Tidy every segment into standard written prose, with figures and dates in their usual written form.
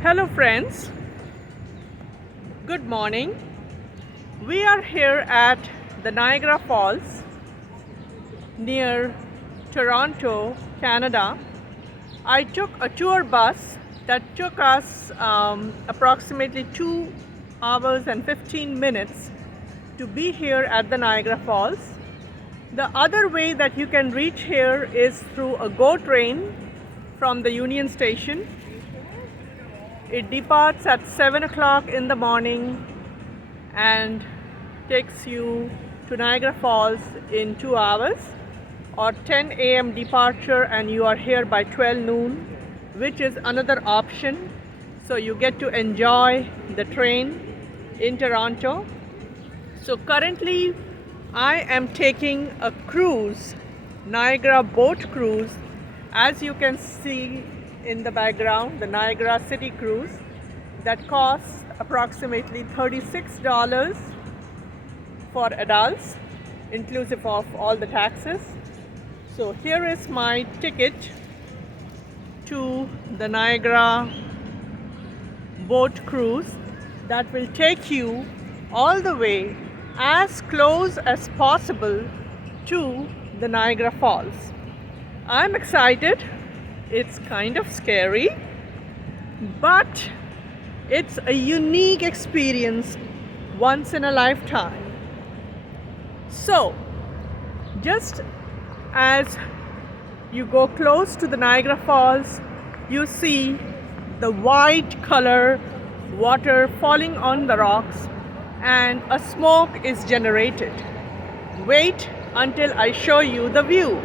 Hello friends, good morning. We are here at the Niagara Falls near Toronto, Canada. I took a tour bus that took us approximately 2 hours and 15 minutes to be here at the Niagara Falls. The other way that you can reach here is through a GO train from the Union Station. It departs at 7 o'clock in the morning and takes you to Niagara Falls in 2 hours, or 10 a.m. departure and you are here by 12 noon, which is another option. So you get to enjoy the train in Toronto. So currently I am taking a cruise, Niagara boat cruise. As you can see in the background, the Niagara City Cruise, that costs approximately $36 for adults, inclusive of all the taxes. So here is my ticket to the Niagara boat cruise that will take you all the way as close as possible to the Niagara Falls. I'm excited. It's kind of scary, but it's a unique experience once in a lifetime. So, just as you go close to the Niagara Falls, you see the white color water falling on the rocks and a smoke is generated. Wait until I show you the view.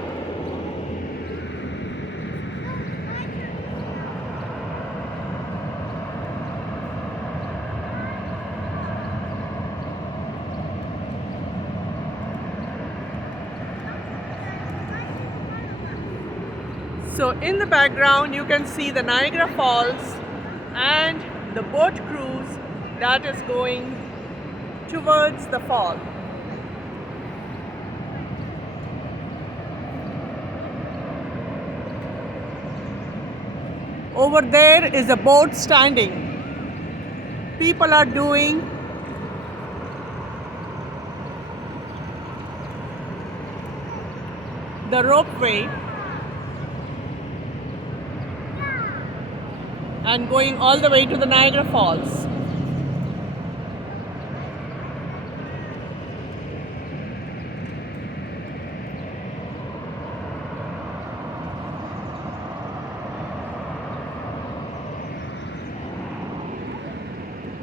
So in the background you can see the Niagara Falls and the boat cruise that is going towards the fall. Over there is a boat standing. People are doing the ropeway and going all the way to the Niagara Falls.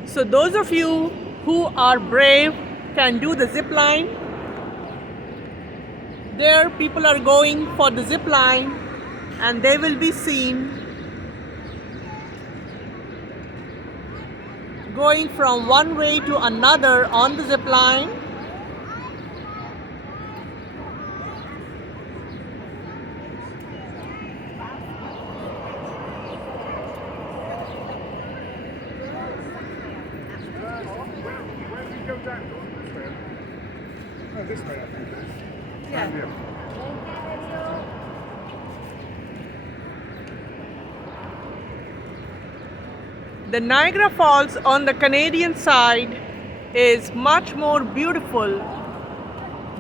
So those of you who are brave can do the zip line. There people are going for the zip line and they will be seen going from one way to another on the zip line. Where do we go down? This way. Oh, this way, I think. Yeah. The Niagara Falls on the Canadian side is much more beautiful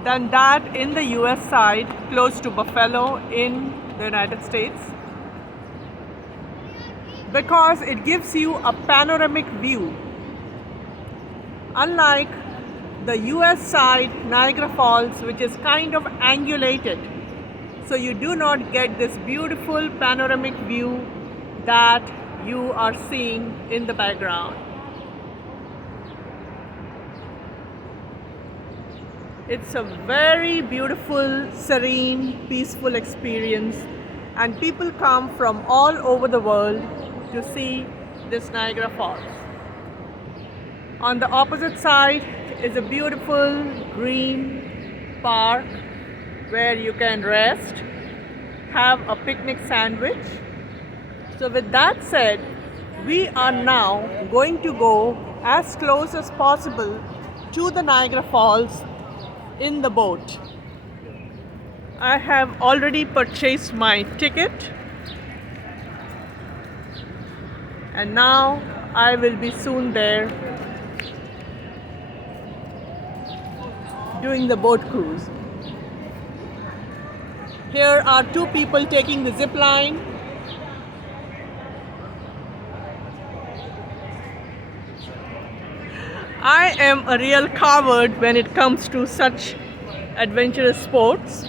than that in the US side, close to Buffalo in the United States, because it gives you a panoramic view. Unlike the US side Niagara Falls, which is kind of angulated, so you do not get this beautiful panoramic view that you are seeing in the background. It's a very beautiful, serene, peaceful experience, and people come from all over the world to see this Niagara Falls. On the opposite side is a beautiful green park where you can rest, have a picnic sandwich. So with that said, we are now going to go as close as possible to the Niagara Falls in the boat. I have already purchased my ticket and now I will be soon there doing the boat cruise. Here are two people taking the zip line. I am a real coward when it comes to such adventurous sports,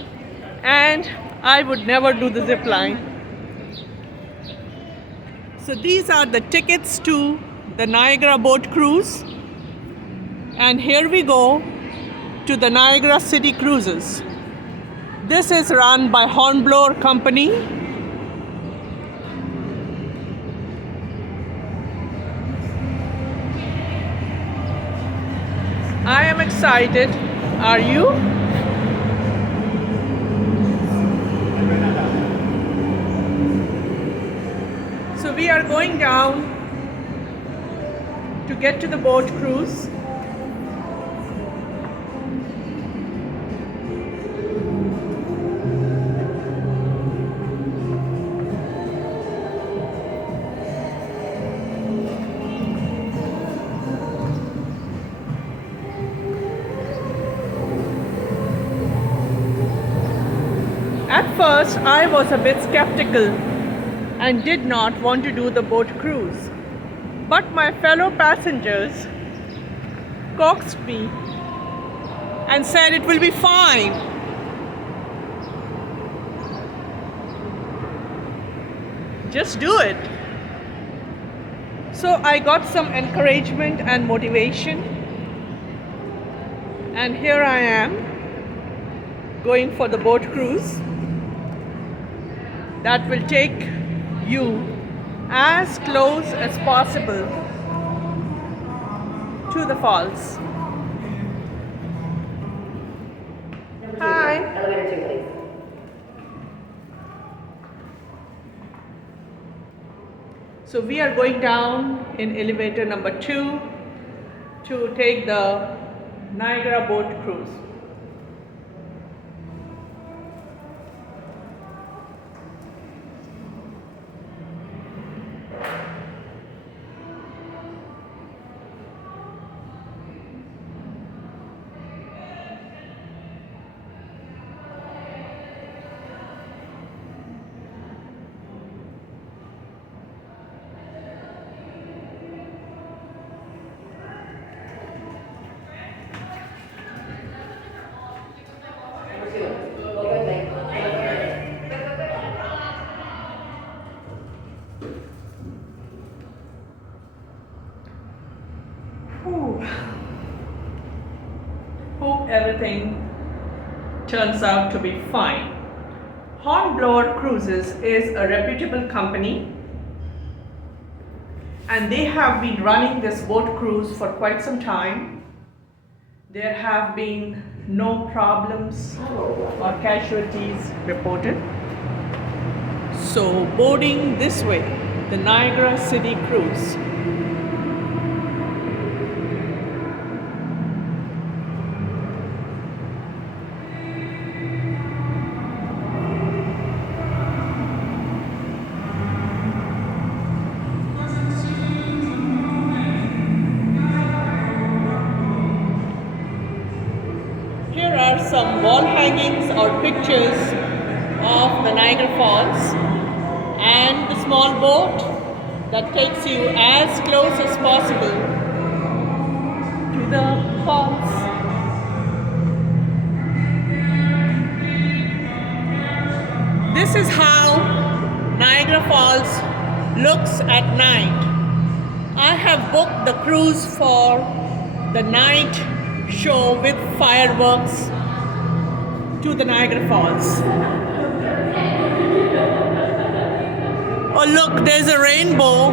and I would never do the zip line. So these are the tickets to the Niagara boat cruise, and here we go to the Niagara City Cruises. This is run by Hornblower Company. I am excited. Are you? So we are going down to get to the boat cruise. At first, I was a bit skeptical and did not want to do the boat cruise. But my fellow passengers coaxed me and said it will be fine. Just do it. So I got some encouragement and motivation, and here I am going for the boat cruise that will take you as close as possible to the falls. Hi. Elevator 2, please. So we are going down in elevator number 2 to take the Niagara boat cruise. Hope everything turns out to be fine. Hornblower Cruises is a reputable company, and they have been running this boat cruise for quite some time. There have been no problems or casualties reported. So boarding this way, the Niagara City Cruise. Here are some wall hangings or pictures of the Niagara Falls and the small boat that takes you as close as possible to the falls. This is how Niagara Falls looks at night. I have booked the cruise for the night show with fireworks to the Niagara Falls. Oh look, there's a rainbow.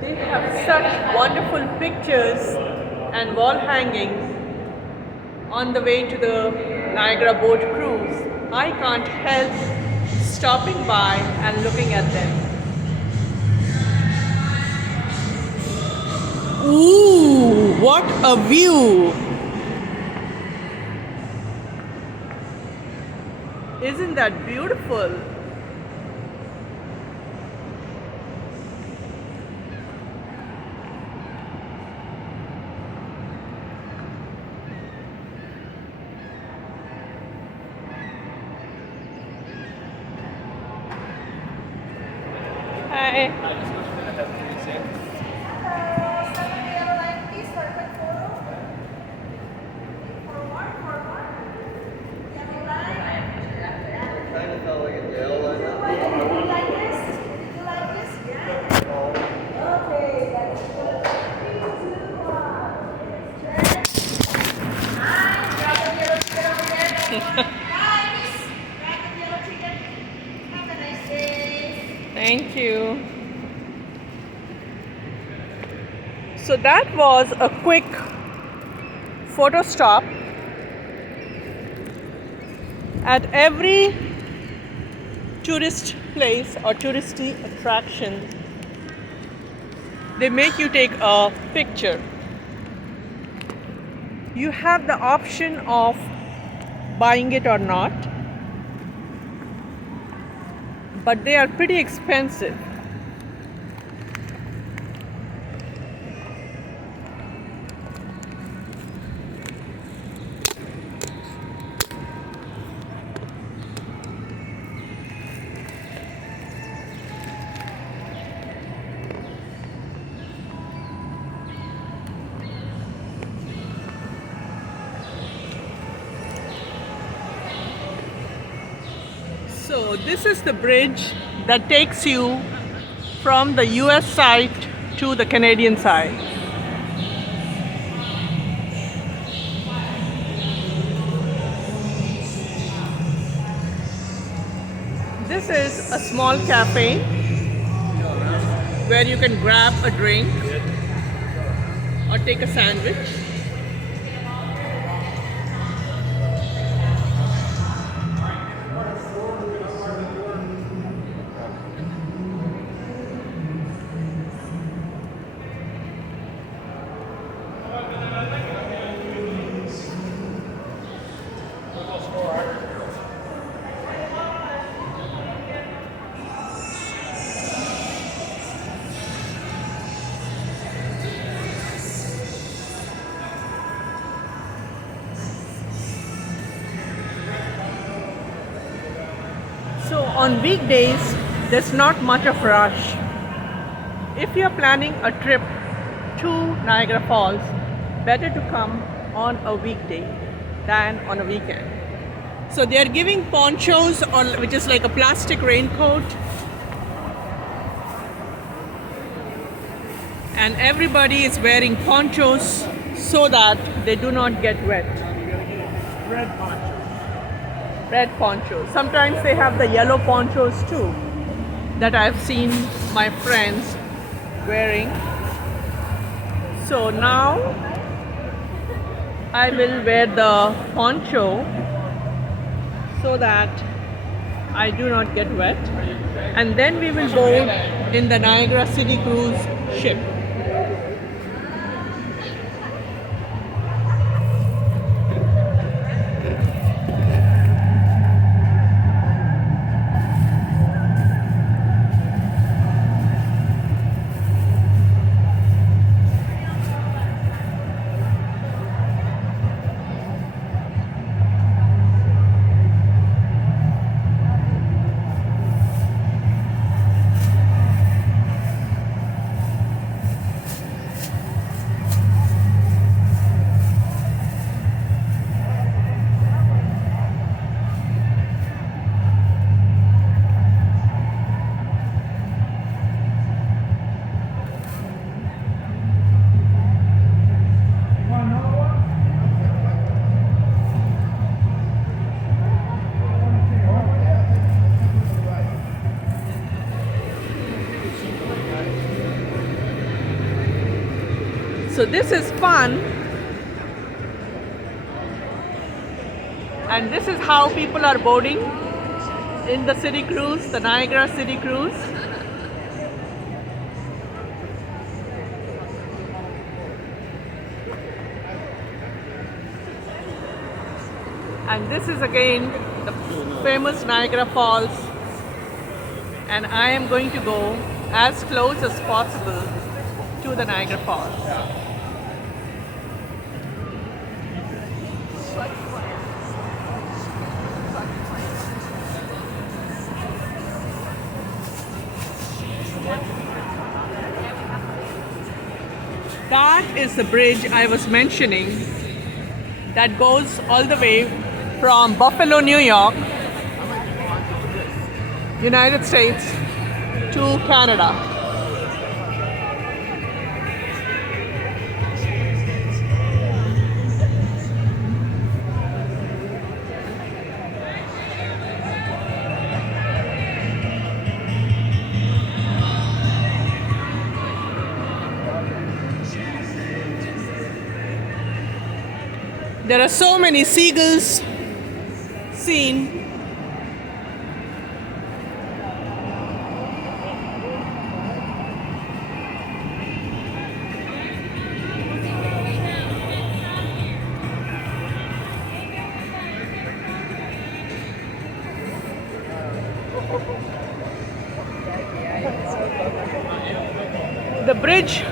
They have such wonderful pictures and wall hangings on the way to the Niagara boat cruise, I can't help stopping by and looking at them. Ooh, what a view! Isn't that beautiful? Hi. Thank you. So that was a quick photo stop. At every tourist place or touristy attraction, they make you take a picture. You have the option of buying it or not, but they are pretty expensive. So this is the bridge that takes you from the US side to the Canadian side. This is a small cafe where you can grab a drink or take a sandwich. So on weekdays, there's not much of rush. If you're planning a trip to Niagara Falls, better to come on a weekday than on a weekend. So they are giving ponchos, or which is like a plastic raincoat, and everybody is wearing ponchos so that they do not get wet. Red poncho. Red ponchos. Sometimes they have the yellow ponchos too, that I've seen my friends wearing. So now I will wear the poncho so that I do not get wet, and then we will board in the Niagara City Cruise ship. So this is fun And this is how people are boarding in the City Cruise, the Niagara City Cruise. And this is again the famous Niagara Falls. And I am going to go as close as possible to the Niagara Falls. That is the bridge I was mentioning that goes all the way from Buffalo, New York, United States to Canada. There are so many seagulls seen. The bridge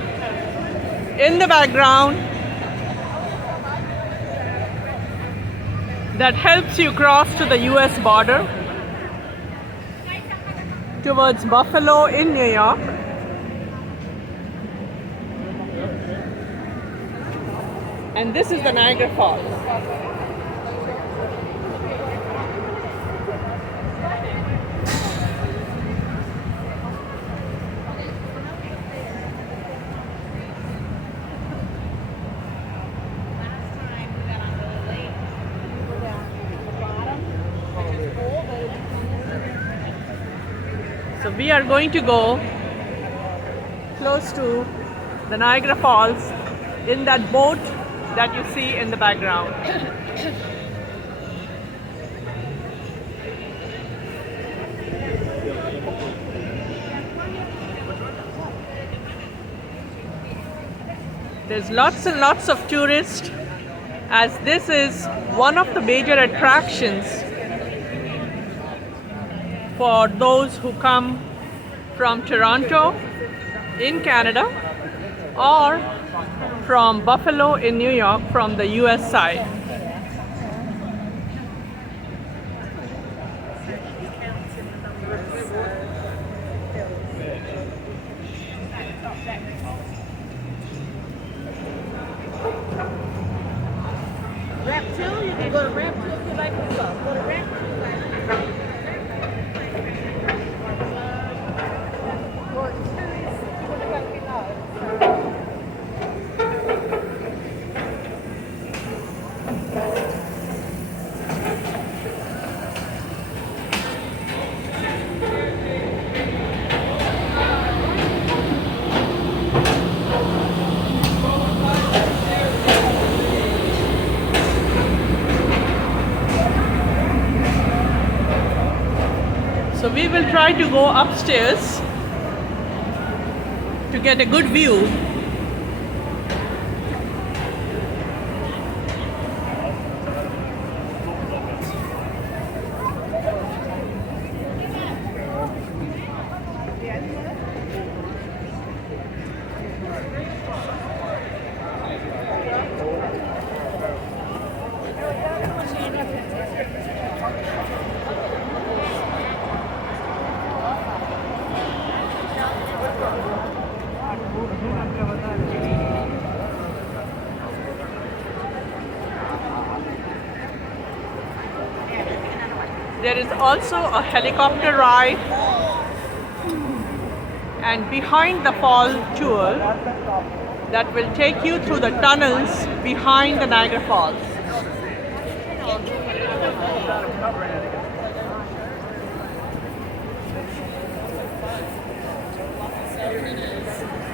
in the background that helps you cross to the US border towards Buffalo in New York. And this is the Niagara Falls. So we are going to go close to the Niagara Falls in that boat that you see in the background. There's lots and lots of tourists, as this is one of the major attractions for those who come from Toronto in Canada or from Buffalo in New York from the US side. Ramp 2, you can go to ramp 2 if you like to go. Go to ramp 2. So we will try to go upstairs to get a good view. There is also a helicopter ride, and behind the fall tour that will take you through the tunnels behind the Niagara Falls.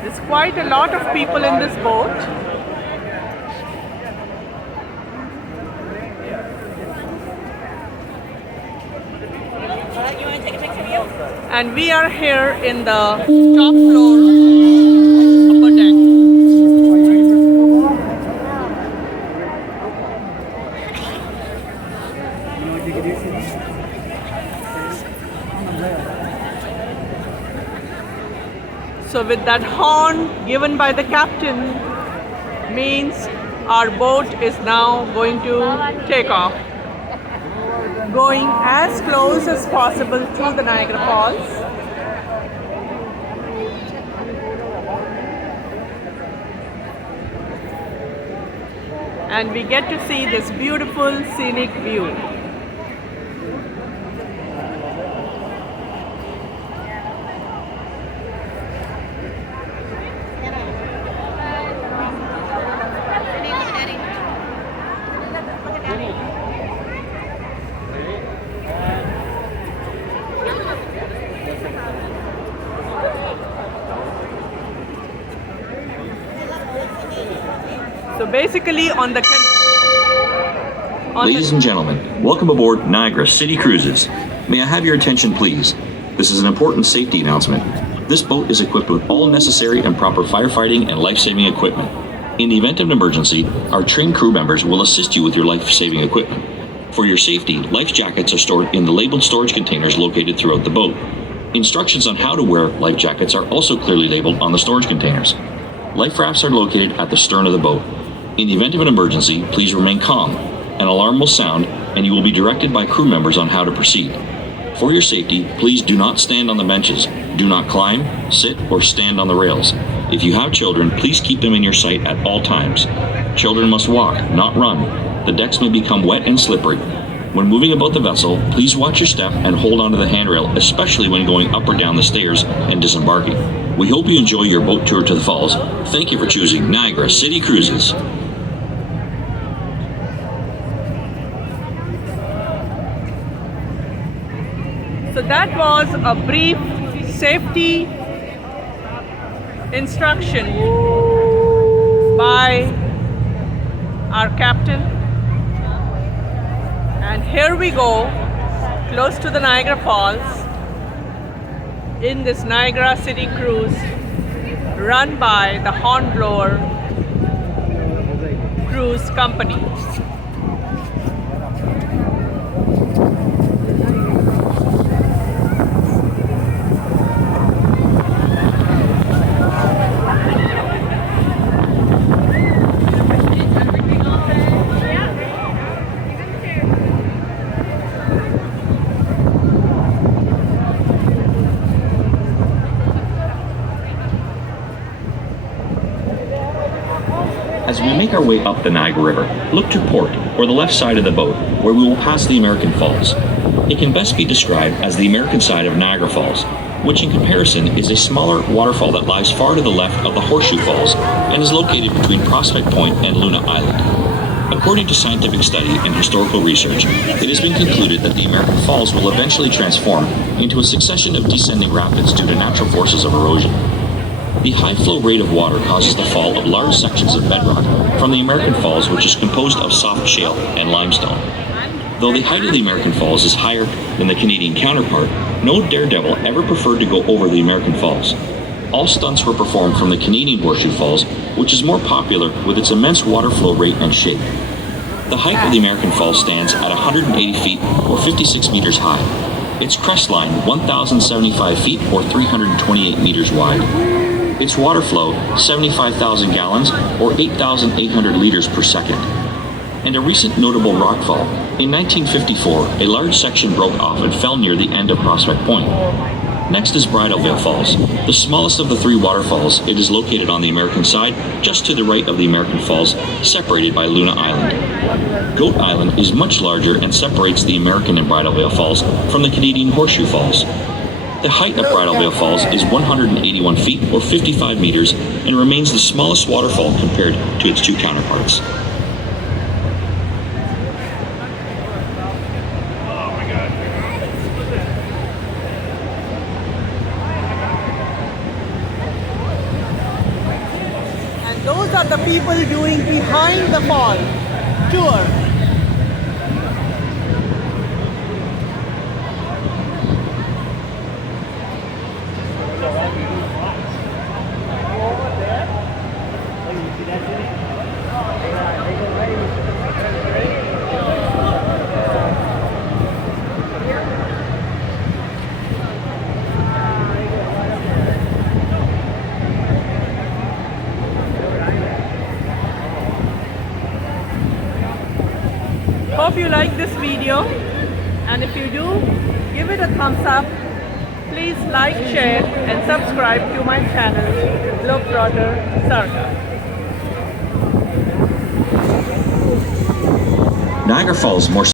There's quite a lot of people in this boat. And we are here in the top floor upper deck. So with that horn given by the captain means our boat is now going to take off, going as close as possible to the Niagara Falls. And we get to see this beautiful scenic view. So basically Ladies and gentlemen, welcome aboard Niagara City Cruises. May I have your attention, please? This is an important safety announcement. This boat is equipped with all necessary and proper firefighting and life-saving equipment. In the event of an emergency, our trained crew members will assist you with your life-saving equipment. For your safety, life jackets are stored in the labeled storage containers located throughout the boat. Instructions on how to wear life jackets are also clearly labeled on the storage containers. Life rafts are located at the stern of the boat. In the event of an emergency, please remain calm. An alarm will sound, and you will be directed by crew members on how to proceed. For your safety, please do not stand on the benches. Do not climb, sit, or stand on the rails. If you have children, please keep them in your sight at all times. Children must walk, not run. The decks may become wet and slippery. When moving about the vessel, please watch your step and hold onto the handrail, especially when going up or down the stairs and disembarking. We hope you enjoy your boat tour to the falls. Thank you for choosing Niagara City Cruises. So that was a brief safety instruction by our captain. And here we go, close to the Niagara Falls, in this Niagara City Cruise run by the Hornblower Cruise Company. As we make our way up the Niagara River, look to port, or the left side of the boat, where we will pass the American Falls. It can best be described as the American side of Niagara Falls, which in comparison is a smaller waterfall that lies far to the left of the Horseshoe Falls and is located between Prospect Point and Luna Island. According to scientific study and historical research, it has been concluded that the American Falls will eventually transform into a succession of descending rapids due to natural forces of erosion. The high flow rate of water causes the fall of large sections of bedrock from the American Falls, which is composed of soft shale and limestone. Though the height of the American Falls is higher than the Canadian counterpart, no daredevil ever preferred to go over the American Falls. All stunts were performed from the Canadian Horseshoe Falls, which is more popular with its immense water flow rate and shape. The height of the American Falls stands at 180 feet or 56 meters high. Its crest line 1,075 feet or 328 meters wide. Its water flow 75,000 gallons or 8,800 liters per second. And a recent notable rockfall. In 1954, a large section broke off and fell near the end of Prospect Point. Next is Bridal Veil Falls. The smallest of the three waterfalls, it is located on the American side, just to the right of the American Falls, separated by Luna Island. Goat Island is much larger and separates the American and Bridal Veil Falls from the Canadian Horseshoe Falls. The height of Bridal Veil Falls is 181 feet or 55 meters and remains the smallest waterfall compared to its two counterparts. And those are the people doing behind the fall tour. hope you like this video, and if you do, give it a thumbs up. Please like, share and subscribe to my channel, Globetrotter Sarga. Niagara Falls more